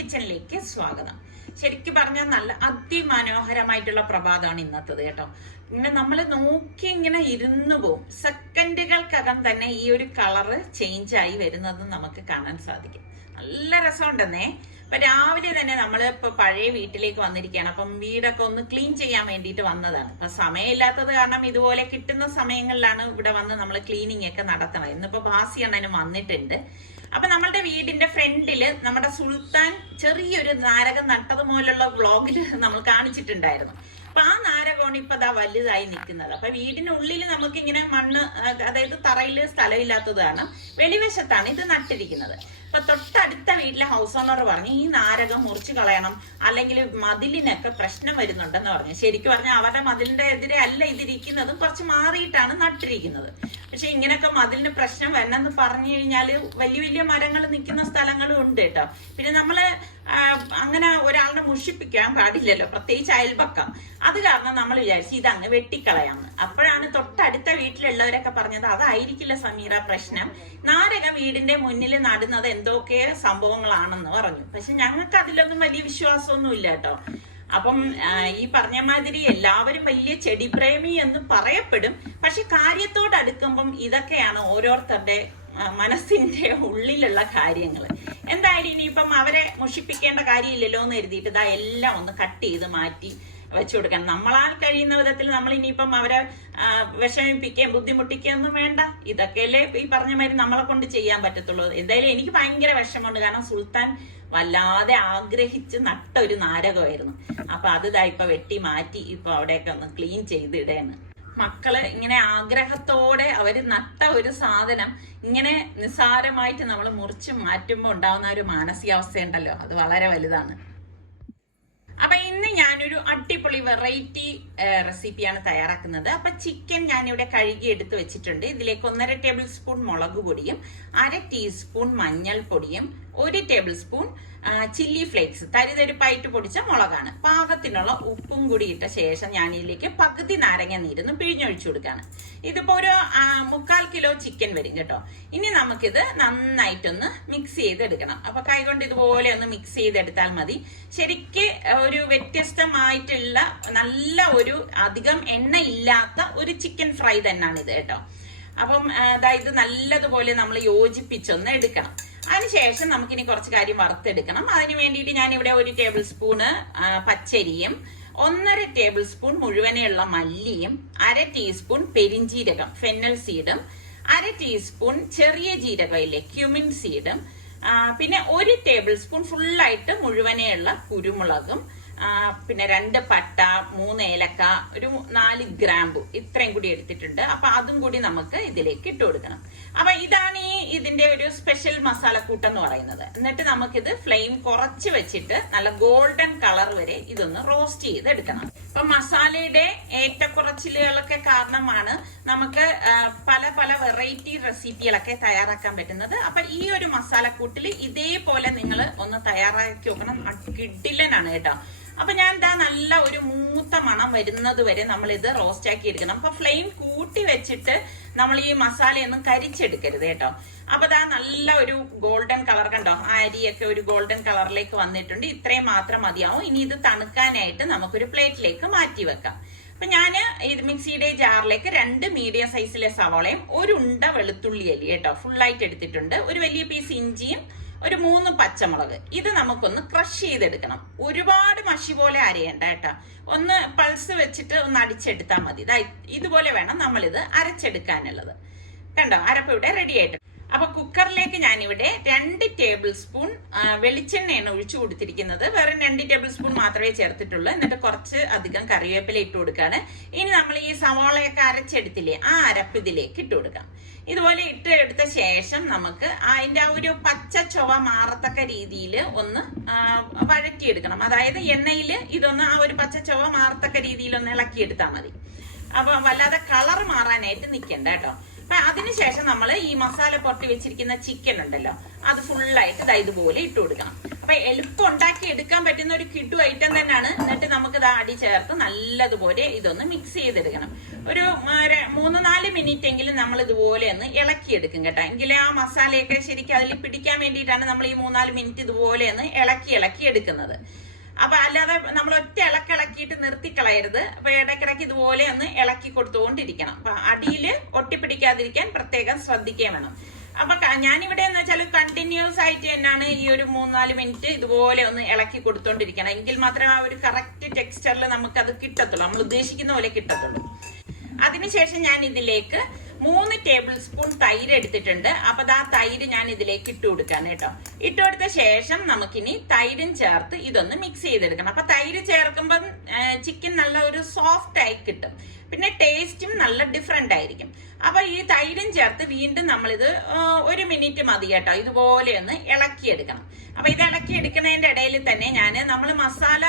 കിച്ചണിലേക്ക് സ്വാഗതം. ശരിക്കും പറഞ്ഞാൽ നല്ല അതിമനോഹരമായിട്ടുള്ള പ്രഭാതമാണ് ഇന്നത്തത് കേട്ടോ. ഇങ്ങനെ നമ്മൾ നോക്കി ഇങ്ങനെ ഇരുന്നു പോവും. സെക്കൻഡുകൾക്കകം തന്നെ ഈ ഒരു കളറ് ചേഞ്ച് ആയി വരുന്നത് നമുക്ക് കാണാൻ സാധിക്കും. നല്ല രസമുണ്ടെന്നേ. അപ്പൊ രാവിലെ തന്നെ നമ്മൾ ഇപ്പൊ പഴയ വീട്ടിലേക്ക് വന്നിരിക്കുകയാണ്. അപ്പം വീടൊക്കെ ഒന്ന് ക്ലീൻ ചെയ്യാൻ വേണ്ടിയിട്ട് വന്നതാണ്. അപ്പൊ സമയമില്ലാത്തത് കാരണം ഇതുപോലെ കിട്ടുന്ന സമയങ്ങളിലാണ് ഇവിടെ വന്ന് നമ്മൾ ക്ലീനിങ് ഒക്കെ നടത്തണം. ഇന്നിപ്പോ ബാസി അണ്ണനും വന്നിട്ടുണ്ട്. അപ്പൊ നമ്മളുടെ വീടിന്റെ ഫ്രണ്ടില് നമ്മുടെ സുൽത്താൻ ചെറിയൊരു നാരകം നട്ടതുപോലുള്ള വ്ളോഗില് നമ്മൾ കാണിച്ചിട്ടുണ്ടായിരുന്നു. അപ്പൊ ആ നാരകമാണ് ഇപ്പൊ ദാ വലുതായി നിൽക്കുന്നത്. അപ്പൊ വീടിനുള്ളിൽ നമുക്ക് ഇങ്ങനെ മണ്ണ്, അതായത് തറയില് സ്ഥലമില്ലാത്തത് കാരണം വെളിവശത്താണ് ഇത് നട്ടിരിക്കുന്നത്. അപ്പൊ തൊട്ടടുത്ത വീട്ടിലെ ഹൗസ് ഓണർ പറഞ്ഞു ഈ നാരകം മുറിച്ച് കളയണം, അല്ലെങ്കിൽ മതിലിനൊക്കെ പ്രശ്നം വരുന്നുണ്ടെന്ന് പറഞ്ഞു. ശരിക്കും പറഞ്ഞാൽ അവരുടെ മതിലിന്റെ എതിരെ അല്ല ഇതിരിക്കുന്നതും, കുറച്ച് മാറിയിട്ടാണ് നട്ടിരിക്കുന്നത്. പക്ഷെ ഇങ്ങനെയൊക്കെ മതിലിന് പ്രശ്നം വരണമെന്ന് പറഞ്ഞു കഴിഞ്ഞാല് വലിയ വലിയ മരങ്ങൾ നിൽക്കുന്ന സ്ഥലങ്ങളും ഉണ്ട് കേട്ടോ. പിന്നെ നമ്മള് അങ്ങനെ ഒരാളിനെ മുഷിപ്പിക്കാൻ പാടില്ലല്ലോ, പ്രത്യേകിച്ച് അയൽപക്കം. അത് കാരണം നമ്മൾ വിചാരിച്ചു ഇതങ്ങ് വെട്ടിക്കളയാന്ന്. അപ്പോഴാണ് തൊട്ടടുത്ത വീട്ടിലുള്ളവരൊക്കെ പറഞ്ഞത് അതായിരിക്കില്ല സമീറ പ്രശ്നം, നാരകം വീടിന്റെ മുന്നിൽ നടുന്നത് എന്തൊക്കെ സംഭവങ്ങളാണെന്ന് പറഞ്ഞു. പക്ഷെ ഞങ്ങൾക്ക് അതിലൊന്നും വലിയ വിശ്വാസമൊന്നും ഇല്ല കേട്ടോ. അപ്പം ഈ പറഞ്ഞ മാതിരി എല്ലാവരും വലിയ ചെടി പ്രേമി എന്ന് പറയപ്പെടും. പക്ഷെ കാര്യത്തോടടുക്കുമ്പം ഇതൊക്കെയാണ് ഓരോരുത്തരുടെ മനസ്സിന്റെ ഉള്ളിലുള്ള കാര്യങ്ങൾ. എന്തായാലും ഇനിയിപ്പം അവരെ മുഷിപ്പിക്കേണ്ട കാര്യമില്ലല്ലോ എന്ന് കരുതിയിട്ട് ഇതാ എല്ലാം ഒന്ന് കട്ട് ചെയ്ത് മാറ്റി വെച്ചു കൊടുക്കണം. നമ്മളാൽ കഴിയുന്ന വിധത്തിൽ നമ്മൾ ഇനിയിപ്പം അവരെ വിഷമിപ്പിക്കുകയും ബുദ്ധിമുട്ടിക്കുകയും ഒന്നും വേണ്ട. ഇതൊക്കെയല്ലേ ഈ പറഞ്ഞ മാതിരി നമ്മളെ കൊണ്ട് ചെയ്യാൻ പറ്റത്തുള്ളൂ. എന്തായാലും എനിക്ക് ഭയങ്കര വിഷമമുണ്ട്. കാരണം സുൽത്താൻ വല്ലാതെ ആഗ്രഹിച്ച് നട്ട ഒരു നാരകമായിരുന്നു. അപ്പൊ അത് ഇതാ ഇപ്പൊ വെട്ടി മാറ്റി ഇപ്പൊ അവിടെയൊക്കെ ഒന്ന് ക്ലീൻ ചെയ്തിടേണ്. മക്കള് ഇങ്ങനെ ആഗ്രഹത്തോടെ അവര് നട്ട ഒരു സാധനം ഇങ്ങനെ നിസ്സാരമായിട്ട് നമ്മൾ മുറിച്ച് മാറ്റുമ്പോൾ ഉണ്ടാവുന്ന ഒരു മാനസികാവസ്ഥ ഉണ്ടല്ലോ, അത് വളരെ വലുതാണ്. അപ്പൊ ഇന്ന് ഞാനൊരു അടിപൊളി വെറൈറ്റി റെസിപ്പിയാണ് തയ്യാറാക്കുന്നത്. അപ്പൊ ചിക്കൻ ഞാനിവിടെ കഴുകി എടുത്ത് വെച്ചിട്ടുണ്ട്. ഇതിലേക്ക് 1.5 ടേബിൾ സ്പൂൺ മുളക് പൊടിയും 1/2 ടീസ്പൂൺ മഞ്ഞൾപ്പൊടിയും 1 ടേബിൾ സ്പൂൺ ചില്ലി ഫ്ലേക്സ്, തരിതരിപ്പായിട്ട് പൊടിച്ച മുളകാണ്. പാകത്തിനുള്ള ഉപ്പും കൂടി ഇട്ട ശേഷം ഞാൻ ഇതിലേക്ക് പകുതി നാരങ്ങ നീരൊന്ന് പിഴിഞ്ഞൊഴിച്ചു കൊടുക്കാണ്. ഇതിപ്പോ ഒരു 3/4 കിലോ ചിക്കൻ വരും കേട്ടോ. ഇനി നമുക്കിത് നന്നായിട്ടൊന്ന് മിക്സ് ചെയ്തെടുക്കണം. അപ്പൊ കൈകൊണ്ട് ഇതുപോലെ ഒന്ന് മിക്സ് ചെയ്തെടുത്താൽ മതി. ശരിക്ക് ഒരു വ്യത്യസ്തമായിട്ടുള്ള നല്ല ഒരു അധികം എണ്ണ ഇല്ലാത്ത ഒരു ചിക്കൻ ഫ്രൈ തന്നെയാണ് ഇത് കേട്ടോ. അപ്പം ഇത് നല്ലതുപോലെ നമ്മൾ യോജിപ്പിച്ചൊന്ന് എടുക്കണം. അതിനുശേഷം നമുക്കിനി കുറച്ച് കാര്യം വറുത്തെടുക്കണം. അതിന് വേണ്ടിയിട്ട് ഞാൻ ഇവിടെ 1 ടേബിൾ സ്പൂണ് പച്ചരിയും 1.5 ടേബിൾ സ്പൂൺ മുഴുവനെയുള്ള മല്ലിയും 1/2 ടീസ്പൂൺ പെരിഞ്ജീരകം ഫെന്നൽ സീഡും 1/2 ടീസ്പൂൺ ചെറിയ ജീരകം ഇല്ലേ ക്യുമിൻ സീഡും പിന്നെ 1 ടേബിൾ സ്പൂൺ ഫുള്ളായിട്ട് മുഴുവനെയുള്ള കുരുമുളകും പിന്നെ 2 പട്ട 3 ഏലക്ക ഒരു 4 ഗ്രാമ്പു ഇത്രയും കൂടി എടുത്തിട്ടുണ്ട്. അപ്പൊ അതും കൂടി നമുക്ക് ഇതിലേക്ക് ഇട്ട് കൊടുക്കണം. അപ്പൊ ഇതാണ് ഇതിന്റെ ഒരു സ്പെഷ്യൽ മസാലക്കൂട്ട് എന്ന് പറയുന്നത്. എന്നിട്ട് നമുക്കിത് ഫ്ലെയിം കുറച്ച് വെച്ചിട്ട് നല്ല ഗോൾഡൻ കളർ വരെ ഇതൊന്ന് റോസ്റ്റ് ചെയ്തെടുക്കണം. അപ്പൊ മസാലയുടെ ഏറ്റക്കുറച്ചിലുകളൊക്കെ കാരണമാണ് നമുക്ക് പല പല വെറൈറ്റി റെസിപ്പികളൊക്കെ തയ്യാറാക്കാൻ പറ്റുന്നത്. അപ്പൊ ഈ ഒരു മസാലക്കൂട്ടിൽ ഇതേപോലെ നിങ്ങൾ ഒന്ന് തയ്യാറാക്കി നോക്കണം. കിഡിലനാണ് കേട്ടോ. അപ്പൊ ഞാൻ ഇതാ നല്ല ഒരു മൂത്ത മണം വരുന്നത് വരെ നമ്മൾ ഇത് റോസ്റ്റ് ആക്കി എടുക്കണം. അപ്പൊ ഫ്ലെയിം കൂട്ടി വെച്ചിട്ട് നമ്മൾ ഈ മസാലയൊന്നും കരിച്ചെടുക്കരുത് കേട്ടോ. അപ്പൊ ഇതാ നല്ല ഒരു ഗോൾഡൻ കളർ കണ്ടോ, അരിയൊക്കെ ഒരു ഗോൾഡൻ കളറിലേക്ക് വന്നിട്ടുണ്ട്. ഇത്രയും മാത്രം മതിയാവും. ഇനി ഇത് തണുക്കാനായിട്ട് നമുക്കൊരു പ്ലേറ്റിലേക്ക് മാറ്റി വെക്കാം. അപ്പൊ ഞാൻ ഇത് മിക്സിയുടെ ജാറിലേക്ക് 2 മീഡിയം സൈസിലെ സവാളയും 1 ഉണ്ട വെളുത്തുള്ളി അല്ലി കേട്ടോ ഫുള്ളായിട്ട് എടുത്തിട്ടുണ്ട്. ഒരു വലിയ പീസ് ഇഞ്ചിയും ഒരു 3 പച്ചമുളക്. ഇത് നമുക്കൊന്ന് ക്രഷ് ചെയ്തെടുക്കണം. ഒരുപാട് മഷി പോലെ അരയണ്ട കേട്ടോ. ഒന്ന് പൾസ് വെച്ചിട്ട് ഒന്ന് അടിച്ചെടുത്താൽ മതി. ഇതുപോലെ വേണം നമ്മളിത് അരച്ചെടുക്കാനുള്ളത്. കണ്ടോ, അരപ്പ് ഇവിടെ റെഡി ആയിട്ട്. അപ്പൊ കുക്കറിലേക്ക് ഞാനിവിടെ 2 ടേബിൾ സ്പൂൺ വെളിച്ചെണ്ണയാണ് ഒഴിച്ചു കൊടുത്തിരിക്കുന്നത്. വെറും 2 ടേബിൾ സ്പൂൺ മാത്രമേ ചേർത്തിട്ടുള്ളൂ. എന്നിട്ട് കുറച്ച് അധികം കറിവേപ്പില ഇട്ട് കൊടുക്കാണ്. ഇനി നമ്മൾ ഈ സവാളയൊക്കെ അരച്ചെടുത്തില്ലേ, ആ അരപ്പ് ഇതിലേക്ക് ഇട്ട് കൊടുക്കാം. ഇതുപോലെ ഇട്ട് എടുത്ത ശേഷം നമുക്ക് അതിന്റെ ആ ഒരു പച്ച ചൊവ മാറത്തക്ക രീതിയിൽ ഒന്ന് വഴറ്റിയെടുക്കണം. അതായത് എണ്ണയിൽ ഇതൊന്ന് ആ ഒരു പച്ച ചൊവ മാറത്തക്ക രീതിയിൽ ഒന്ന് ഇളക്കിയെടുത്താൽ മതി. അപ്പൊ വല്ലാതെ കളർ മാറാനായിട്ട് നിൽക്കണ്ട കേട്ടോ. അപ്പൊ അതിനുശേഷം നമ്മൾ ഈ മസാല പൊട്ടി വെച്ചിരിക്കുന്ന ചിക്കൻ ഉണ്ടല്ലോ, അത് ഫുള്ളായിട്ട് ഇതുപോലെ ഇട്ട് കൊടുക്കണം. അപ്പൊ എളുപ്പം ഉണ്ടാക്കി എടുക്കാൻ പറ്റുന്ന ഒരു കിഡു ഐറ്റം തന്നെയാണ്. എന്നിട്ട് നമുക്ക് ഇത് അടി ചേർത്ത് നല്ലതുപോലെ ഇതൊന്ന് മിക്സ് ചെയ്തെടുക്കണം. ഒരു 3-4 മിനിറ്റ് എങ്കിലും നമ്മൾ ഇതുപോലെ ഒന്ന് ഇളക്കിയെടുക്കും കേട്ടോ. എങ്കിലേ ആ മസാലയൊക്കെ ശരിക്കും അതിൽ പിടിക്കാൻ വേണ്ടിയിട്ടാണ് നമ്മൾ ഈ 3-4 മിനിറ്റ് ഇതുപോലെ ഒന്ന് ഇളക്കി എടുക്കുന്നത്. അപ്പൊ അല്ലാതെ നമ്മൾ ഒറ്റ ഇളക്കിയിട്ട് നിർത്തിക്കളയരുത്. അപ്പൊ ഇടയ്ക്കിടയ്ക്ക് ഇതുപോലെ ഒന്ന് ഇളക്കി കൊടുത്തുകൊണ്ടിരിക്കണം. അപ്പൊ അടിയിൽ ഒട്ടിപ്പിടിക്കാതിരിക്കാൻ പ്രത്യേകം ശ്രദ്ധിക്കുകയും വേണം. അപ്പൊ ഞാനിവിടെ എന്ന് വെച്ചാൽ കണ്ടിന്യൂസ് ആയിട്ട് തന്നെയാണ് ഈ ഒരു 3-4 മിനിറ്റ് ഇതുപോലെ ഒന്ന് ഇളക്കി കൊടുത്തോണ്ടിരിക്കണം. എങ്കിൽ മാത്രമേ ആ ഒരു കറക്റ്റ് ടെക്സ്ചറിൽ നമുക്കത് കിട്ടത്തുള്ളൂ, നമ്മൾ ഉദ്ദേശിക്കുന്ന പോലെ കിട്ടത്തുള്ളൂ. അതിനുശേഷം ഞാൻ ഇതിലേക്ക് 3 ടേബിൾ സ്പൂൺ തൈര് എടുത്തിട്ടുണ്ട്. അപ്പൊ ആ തൈര് ഞാൻ ഇതിലേക്ക് ഇട്ട് കൊടുക്കാൻ കേട്ടോ. ഇട്ട് കൊടുത്ത ശേഷം നമുക്കിനി തൈരും ചേർത്ത് ഇതൊന്ന് മിക്സ് ചെയ്തെടുക്കണം. അപ്പൊ തൈര് ചേർക്കുമ്പോൾ ചിക്കൻ നല്ല ഒരു സോഫ്റ്റ് ആയി കിട്ടും, പിന്നെ ടേസ്റ്റും നല്ല ഡിഫറെന്റ് ആയിരിക്കും. അപ്പൊ ഈ തൈരും ചേർത്ത് വീണ്ടും നമ്മളിത് 1 മിനിറ്റ് മതി കേട്ടോ, ഇതുപോലെ ഒന്ന് ഇളക്കിയെടുക്കണം. അപ്പൊ ഇത് ഇളക്കിയെടുക്കുന്നതിന്റെ ഇടയിൽ തന്നെ നമ്മൾ മസാല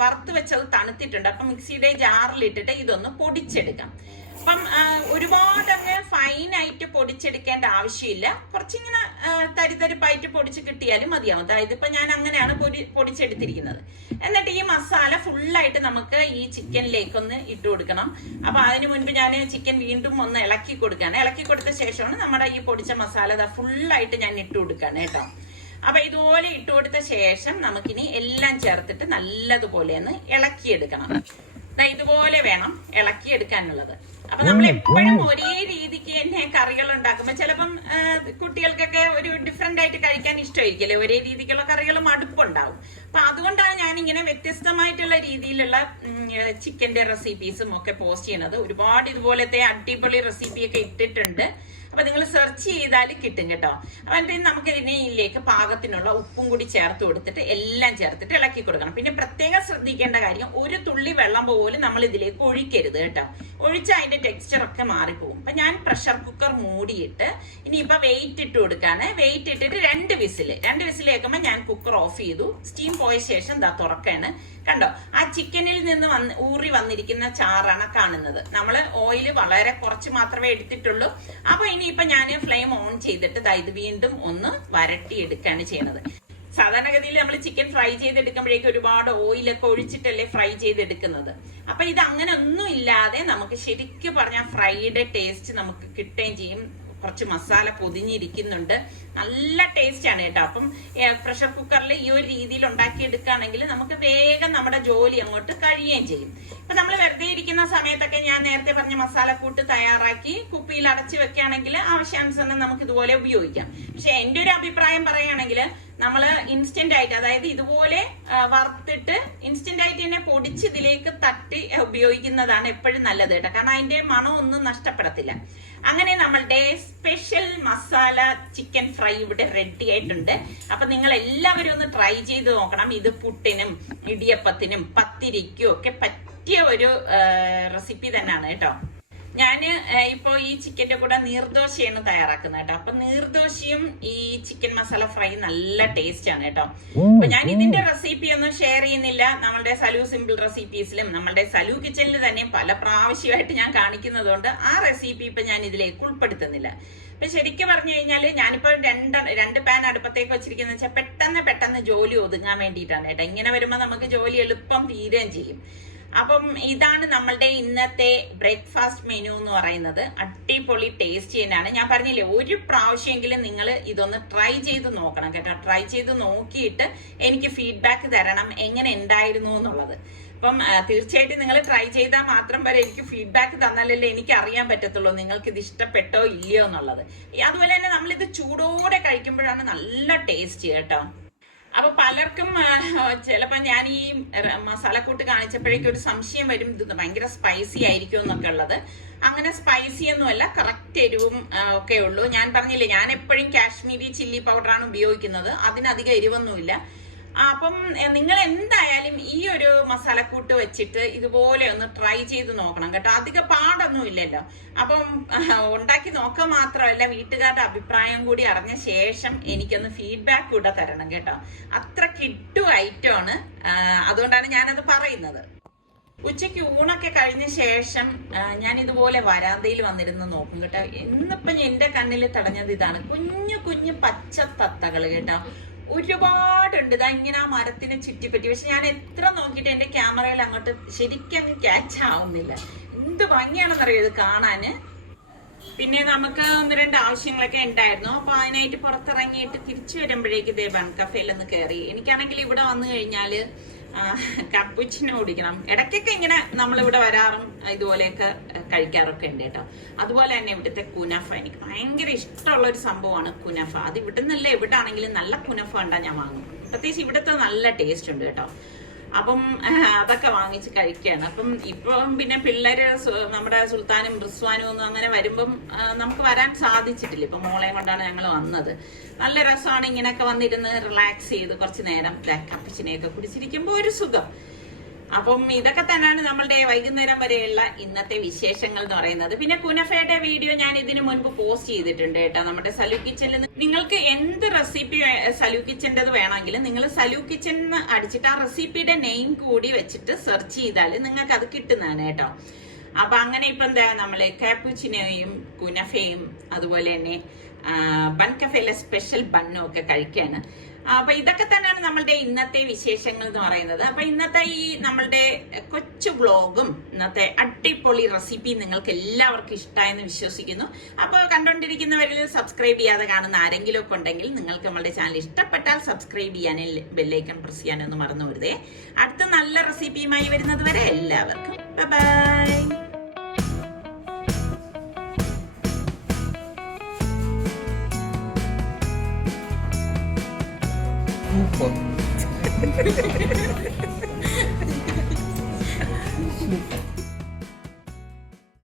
വറുത്ത് വെച്ചത് തണുത്തിട്ടുണ്ട്. അപ്പൊ മിക്സിയുടെ ജാറിലിട്ടിട്ട് ഇതൊന്ന് പൊടിച്ചെടുക്കാം. അപ്പം ഒരുപാട് അങ്ങ് ഫൈനായിട്ട് പൊടിച്ചെടുക്കേണ്ട ആവശ്യമില്ല, കുറച്ചിങ്ങനെ തരിതരിപ്പായിട്ട് പൊടിച്ച് കിട്ടിയാലും മതിയാവും. അതായത് ഇപ്പൊ ഞാൻ അങ്ങനെയാണ് പൊടിച്ചെടുത്തിരിക്കുന്നത്. എന്നിട്ട് ഈ മസാല ഫുള്ളായിട്ട് നമുക്ക് ഈ ചിക്കനിലേക്കൊന്ന് ഇട്ട് കൊടുക്കണം. അപ്പൊ അതിനു മുൻപ് ഞാൻ ചിക്കൻ വീണ്ടും ഒന്ന് ഇളക്കി കൊടുക്കുകയാണ്. ഇളക്കി കൊടുത്ത ശേഷമാണ് നമ്മുടെ ഈ പൊടിച്ച മസാല ഫുള്ളായിട്ട് ഞാൻ ഇട്ട് കൊടുക്കുകയാണ് കേട്ടോ. അപ്പൊ ഇതുപോലെ ഇട്ട് കൊടുത്ത ശേഷം നമുക്കിനി എല്ലാം ചേർത്തിട്ട് നല്ലതുപോലെ ഒന്ന് ഇളക്കിയെടുക്കണം. ഇതുപോലെ വേണം ഇളക്കിയെടുക്കാനുള്ളത്. അപ്പൊ നമ്മൾ എപ്പോഴും ഒരേ രീതിക്ക് തന്നെ കറികൾ ഉണ്ടാക്കുമ്പോ ചിലപ്പം കുട്ടികൾക്കൊക്കെ ഒരു ഡിഫറെന്റ് ആയിട്ട് കഴിക്കാൻ ഇഷ്ടമായിരിക്കല്ലേ, ഒരേ രീതിക്കുള്ള കറികൾ മടുപ്പുണ്ടാവും. അപ്പൊ അതുകൊണ്ടാണ് ഞാൻ ഇങ്ങനെ വ്യത്യസ്തമായിട്ടുള്ള രീതിയിലുള്ള ചിക്കന്റെ റെസിപ്പീസും ഒക്കെ പോസ്റ്റ് ചെയ്യുന്നത്. ഒരുപാട് ഇതുപോലത്തെ അടിപൊളി റെസിപ്പിയൊക്കെ ഇട്ടിട്ടുണ്ട്. അപ്പൊ നിങ്ങൾ സെർച്ച് ചെയ്താൽ കിട്ടും കേട്ടോ. അപ്പൊ നമുക്ക് ഇതിലേക്ക് പാകത്തിനുള്ള ഉപ്പും കൂടി ചേർത്ത് കൊടുത്തിട്ട് എല്ലാം ചേർത്തിട്ട് ഇളക്കി കൊടുക്കണം. പിന്നെ പ്രത്യേകം ശ്രദ്ധിക്കേണ്ട കാര്യം, ഒരു തുള്ളി വെള്ളം പോലും നമ്മൾ ഇതിലേക്ക് ഒഴിക്കരുത് കേട്ടോ. ഒഴിച്ചാൽ അതിന്റെ ടെക്സ്ചർ ഒക്കെ മാറിപ്പോകും. അപ്പൊ ഞാൻ പ്രഷർ കുക്കർ മൂടിയിട്ട് ഇനിയിപ്പൊ വെയിറ്റ് ഇട്ട് കൊടുക്കാണ്. വെയിറ്റ് ഇട്ടിട്ട് 2 വിസിൽ കേൾക്കുമ്പോൾ ഞാൻ കുക്കർ ഓഫ് ചെയ്തു. സ്റ്റീം പോയ ശേഷം തുറക്കാണ്. കണ്ടോ, ആ ചിക്കനിൽ നിന്ന് ഊറി വന്നിരിക്കുന്ന ചാറാണ് കാണുന്നത്. നമ്മൾ ഓയിൽ വളരെ കുറച്ച് മാത്രമേ എടുത്തിട്ടുള്ളൂ. അപ്പൊ ഇനിയിപ്പൊ ഞാൻ ഫ്ലെയിം ഓൺ ചെയ്തിട്ട് ഇത് വീണ്ടും ഒന്ന് വരട്ടി എടുക്കുകയാണ് ചെയ്യുന്നത്. സാധാരണഗതിയിൽ നമ്മൾ ചിക്കൻ ഫ്രൈ ചെയ്തെടുക്കുമ്പോഴേക്കും ഒരുപാട് ഓയിലൊക്കെ ഒഴിച്ചിട്ടല്ലേ ഫ്രൈ ചെയ്തെടുക്കുന്നത്. അപ്പൊ ഇത് അങ്ങനെ ഒന്നും ഇല്ലാതെ നമുക്ക് ശരിക്കും പറഞ്ഞാൽ ഫ്രൈഡ് ടേസ്റ്റ് നമുക്ക് കിട്ടുകയും ചെയ്യും. കുറച്ച് മസാല പൊതിഞ്ഞിരിക്കുന്നുണ്ട്, നല്ല ടേസ്റ്റ് ആണ് കേട്ടോ. അപ്പം പ്രഷർ കുക്കറിൽ ഈ ഒരു രീതിയിൽ ഉണ്ടാക്കിയെടുക്കുകയാണെങ്കിൽ നമുക്ക് വേഗം നമ്മുടെ ജോലി അങ്ങോട്ട് കഴിയുകയും ചെയ്യും. ഇപ്പൊ നമ്മൾ വെറുതെ ഇരിക്കുന്ന സമയത്തൊക്കെ ഞാൻ നേരത്തെ പറഞ്ഞ മസാലക്കൂട്ട് തയ്യാറാക്കി കുപ്പിയിൽ അടച്ചു വെക്കുകയാണെങ്കിൽ ആവശ്യാനുസരണം നമുക്ക് ഇതുപോലെ ഉപയോഗിക്കാം. പക്ഷെ എന്റെ ഒരു അഭിപ്രായം പറയുകയാണെങ്കിൽ നമ്മൾ ഇൻസ്റ്റന്റ് ആയിട്ട്, അതായത് ഇതുപോലെ വറുത്തിട്ട് ഇൻസ്റ്റന്റ് ആയിട്ട് തന്നെ പൊടിച്ച് ഇതിലേക്ക് തട്ടി ഉപയോഗിക്കുന്നതാണ് എപ്പോഴും നല്ലത് കേട്ടോ. കാരണം അതിന്റെ മണം ഒന്നും നഷ്ടപ്പെടത്തില്ല. അങ്ങനെ നമ്മളുടെ സ്പെഷ്യൽ മസാല ചിക്കൻ ഫ്രൈ ഇവിടെ റെഡി ആയിട്ടുണ്ട്. അപ്പൊ നിങ്ങൾ എല്ലാവരും ഒന്ന് ട്രൈ ചെയ്ത് നോക്കണം. ഇത് പുട്ടിനും ഇടിയപ്പത്തിനും പത്തിരിക്കും ഒക്കെ പറ്റിയ ഒരു റെസിപ്പി തന്നെയാണ് കേട്ടോ. ഞാന് ഇപ്പൊ ഈ ചിക്കന്റെ കൂടെ നീർദോശയാണ് തയ്യാറാക്കുന്നത് കേട്ടോ. അപ്പൊ നീർദോശയും ഈ ചിക്കൻ മസാല ഫ്രൈ നല്ല ടേസ്റ്റ് ആണ് കേട്ടോ. അപ്പൊ ഞാൻ ഇതിന്റെ റെസിപ്പി ഒന്നും ഷെയർ ചെയ്യുന്നില്ല. നമ്മളുടെ സലു സിമ്പിൾ റെസിപ്പീസിലും നമ്മളുടെ സലു കിച്ചണിൽ തന്നെ പല പ്രാവശ്യമായിട്ട് ഞാൻ കാണിക്കുന്നതുകൊണ്ട് ആ റെസിപ്പി ഇപ്പൊ ഞാൻ ഇതിലേക്ക് ഉൾപ്പെടുത്തുന്നില്ല. അപ്പൊ ശരിക്കും പറഞ്ഞു കഴിഞ്ഞാല് ഞാനിപ്പോ രണ്ട് പാൻ അടുപ്പത്തേക്ക് വെച്ചിരിക്കുന്ന വെച്ചാൽ പെട്ടെന്ന് ജോലി ഒതുങ്ങാൻ വേണ്ടിയിട്ടാണ് കേട്ടോ. ഇങ്ങനെ വരുമ്പോ നമുക്ക് ജോലി എളുപ്പം തീരുകയും ചെയ്യും. അപ്പം ഇതാണ് നമ്മളുടെ ഇന്നത്തെ ബ്രേക്ക്ഫാസ്റ്റ് മെനു എന്ന് പറയുന്നത്. അടിപൊളി ടേസ്റ്റ് തന്നെയാണ്. ഞാൻ പറഞ്ഞില്ലേ, ഒരു പ്രാവശ്യമെങ്കിലും നിങ്ങൾ ഇതൊന്ന് ട്രൈ ചെയ്ത് നോക്കണം കേട്ടോ. ട്രൈ ചെയ്ത് നോക്കിയിട്ട് എനിക്ക് ഫീഡ്ബാക്ക് തരണം, എങ്ങനെ ഉണ്ടായിരുന്നു എന്നുള്ളത്. അപ്പം തീർച്ചയായിട്ടും നിങ്ങൾ ട്രൈ ചെയ്താൽ മാത്രം വരെ എനിക്ക് ഫീഡ്ബാക്ക് തന്നാലല്ലേ എനിക്ക് അറിയാൻ പറ്റത്തുള്ളൂ നിങ്ങൾക്ക് ഇത് ഇഷ്ടപ്പെട്ടോ ഇല്ലയോ എന്നുള്ളത്. അതുപോലെ തന്നെ നമ്മളിത് ചൂടോടെ കഴിക്കുമ്പോഴാണ് നല്ല ടേസ്റ്റ് കേട്ടോ. അപ്പൊ പലർക്കും ചിലപ്പോ ഞാൻ ഈ മസാലക്കൂട്ട് കാണിച്ചപ്പോഴേക്കും ഒരു സംശയം വരും, ഇത് ഭയങ്കര സ്പൈസി ആയിരിക്കും എന്നൊക്കെ ഉള്ളത്. അങ്ങനെ സ്പൈസി ഒന്നുമല്ല, കറക്റ്റ് എരിവും ഒക്കെ ഉള്ളൂ. ഞാൻ പറഞ്ഞില്ലേ, ഞാൻ എപ്പോഴും കാശ്മീരി ചില്ലി പൗഡറാണ് ഉപയോഗിക്കുന്നത്, അതിനധികം എരിവൊന്നുമില്ല. അപ്പം നിങ്ങൾ എന്തായാലും ഈ ഒരു മസാലക്കൂട്ട് വെച്ചിട്ട് ഇതുപോലെ ഒന്ന് ട്രൈ ചെയ്ത് നോക്കണം കേട്ടോ. അധികം പാടൊന്നും ഇല്ലല്ലോ. അപ്പം ഉണ്ടാക്കി നോക്കുക മാത്രമല്ല, വീട്ടുകാരുടെ അഭിപ്രായം കൂടി അറിഞ്ഞ ശേഷം എനിക്കൊന്ന് ഫീഡ്ബാക്ക് കൂടെ തരണം കേട്ടോ. അത്ര കിട്ടു ഐറ്റമാണ്, അതുകൊണ്ടാണ് ഞാനത് പറയുന്നത്. ഉച്ചയ്ക്ക് ഊണൊക്കെ കഴിഞ്ഞ ശേഷം ഞാൻ ഇതുപോലെ വരാന്തയിൽ വന്നിരുന്ന് നോക്കും കേട്ടോ. ഇന്നിപ്പം എന്റെ കണ്ണിൽ തടഞ്ഞത് ഇതാണ്, കുഞ്ഞു കുഞ്ഞു പച്ച തത്തകൾ കേട്ടോ. ഒരുപാടുണ്ട്. ഇതാ ഇങ്ങനെ ആ മരത്തിനെ ചുറ്റിപ്പറ്റി. പക്ഷെ ഞാൻ എത്ര നോക്കിയിട്ട് എന്റെ ക്യാമറയിൽ അങ്ങോട്ട് ശരിക്കും അങ്ങ് ക്യാച്ച് ആവുന്നില്ല. എന്ത് ഭംഗിയാണെന്നറിയോ ഇത് കാണാന്. പിന്നെ നമുക്ക് 1-2 ആവശ്യങ്ങളൊക്കെ ഉണ്ടായിരുന്നു. അപ്പൊ അതിനായിട്ട് പുറത്തിറങ്ങിയിട്ട് തിരിച്ചു വരുമ്പോഴേക്ക് ഇതേ ബൺ കഫേലൊന്ന് കയറി. എനിക്കാണെങ്കിൽ ഇവിടെ വന്നു കഴിഞ്ഞാല് കപ്പുച്ചിനോ കുടിക്കണം. ഇടയ്ക്കൊക്കെ ഇങ്ങനെ നമ്മളിവിടെ വരാറും ഇതുപോലെയൊക്കെ കഴിക്കാറൊക്കെ ഉണ്ട് കേട്ടോ. അതുപോലെ തന്നെ ഇവിടുത്തെ കുനഫ എനിക്ക് ഭയങ്കര ഇഷ്ടമുള്ള ഒരു സംഭവമാണ് കുനഫ. അത് ഇവിടെ നിന്നല്ല, എവിടെ ആണെങ്കിലും നല്ല കുനഫ ഉണ്ടാ ഞാൻ വാങ്ങും. പ്രത്യേകിച്ച് ഇവിടുത്തെ നല്ല ടേസ്റ്റ് ഉണ്ട് കേട്ടോ. അപ്പം അതൊക്കെ വാങ്ങിച്ച് കഴിക്കുകയാണ്. അപ്പം ഇപ്പം പിന്നെ പിള്ളേര് നമ്മുടെ സുൽത്താനും റിസ്വാനും ഒന്നും അങ്ങനെ വരുമ്പം നമുക്ക് വരാൻ സാധിച്ചിട്ടില്ല. ഇപ്പം മോളെയും കൊണ്ടാണ് ഞങ്ങൾ വന്നത്. നല്ല രസമാണ് ഇങ്ങനെയൊക്കെ വന്നിരുന്ന് റിലാക്സ് ചെയ്ത് കുറച്ച് നേരം കപ്പച്ചിനെയൊക്കെ കുടിച്ചിരിക്കുമ്പോൾ ഒരു സുഖം. അപ്പം ഇതൊക്കെ തന്നെയാണ് നമ്മളുടെ വൈകുന്നേരം വരെയുള്ള ഇന്നത്തെ വിശേഷങ്ങൾ എന്ന് പറയുന്നത്. പിന്നെ കുനഫയുടെ വീഡിയോ ഞാൻ ഇതിനു മുൻപ് പോസ്റ്റ് ചെയ്തിട്ടുണ്ട് കേട്ടോ നമ്മുടെ സലു കിച്ചണിൽ. നിങ്ങൾക്ക് എന്ത് റെസിപ്പി സലു കിച്ചൻ്റെത് വേണമെങ്കിലും നിങ്ങൾ സലു കിച്ചൺ അടിച്ചിട്ട് ആ റെസിപ്പിയുടെ നെയിം കൂടി വെച്ചിട്ട് സെർച്ച് ചെയ്താൽ നിങ്ങൾക്ക് അത് കിട്ടുന്നതാണ് കേട്ടോ. അപ്പൊ അങ്ങനെ ഇപ്പൊ എന്താ നമ്മള് കാപ്പുച്ചിനോയും കുനഫയും അതുപോലെ തന്നെ ബൺ കഫേയിലെ സ്പെഷ്യൽ ബണ്ണും ഒക്കെ കഴിക്കുകയാണ്. അപ്പൊ ഇതൊക്കെ തന്നെയാണ് നമ്മളുടെ ഇന്നത്തെ വിശേഷങ്ങൾ എന്ന് പറയുന്നത്. അപ്പൊ ഇന്നത്തെ ഈ നമ്മളുടെ കൊച്ചു വ്ളോഗും ഇന്നത്തെ അടിപൊളി റെസിപ്പി നിങ്ങൾക്ക് എല്ലാവർക്കും ഇഷ്ടമായെന്ന് വിശ്വസിക്കുന്നു. അപ്പോൾ കണ്ടുകൊണ്ടിരിക്കുന്നവരിൽ സബ്സ്ക്രൈബ് ചെയ്യാതെ കാണുന്ന ആരെങ്കിലും ഒക്കെ ഉണ്ടെങ്കിൽ നിങ്ങൾക്ക് നമ്മളുടെ ചാനൽ ഇഷ്ടപ്പെട്ടാൽ സബ്സ്ക്രൈബ് ചെയ്യാനും ബെല്ലൈക്കൺ പ്രസ് ചെയ്യാനൊന്നും മറന്നു വരുതേ. അടുത്ത നല്ല റെസിപ്പിയുമായി വരുന്നത് വരെ എല്ലാവർക്കും ബൈ. Ufa.